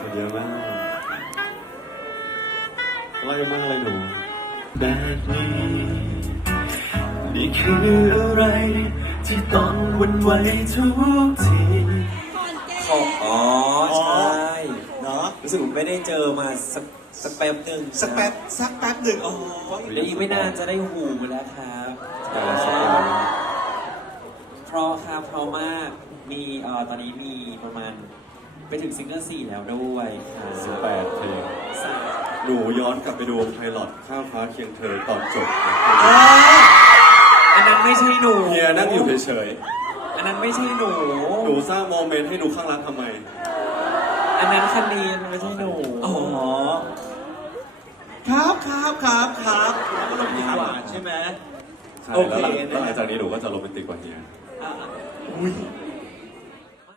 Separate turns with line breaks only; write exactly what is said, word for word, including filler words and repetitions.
เยอะมากอะไรมากเลยหนูแบบนี้นี่คืออะไรที่ต้องวันไหวทุกที
ขออ๋อใช่
เนาะ
รู้สึกผมไม่ได้เจอมาสักสักแป๊บหนึ่ง
สักแป๊บสักแป๊บหนึ่งอ๋อ
เดี๋ยวอีกไม่นานจะได้หูแล้วครับ
แต่ละสไตล์
เพราะครับเพราะมากมีเอ่อตอนนี้มีประมาณไปถึงซิงเกิลสี่แล้วด้วยครับ
สิบแปดเพลง
สาม
หนูย้อนกลับไปดูไพลอตข้ามฟ้าเคียงเธอตอนจบ
อ๋อ
อันนั้นไม่ใช่หนู
เฮียนั่งอยู่เฉย
อันนั้นไม่ใช่หนู
ๆหนูสร้างโมเมนต์ให้หนูข้างรักทำไม
อันนั้นคันนี้มันไม่ใช่หนู
อ๋อครับครับครับครับก็ลงดีกว่าใช่ไหม
ใช่
โอ
แล้ว
เค
หลัง
นะ
แล้วหลังจากนี้หนูก็จะโรแมนติกกว่าเฮีย
อ่ะอุ้ย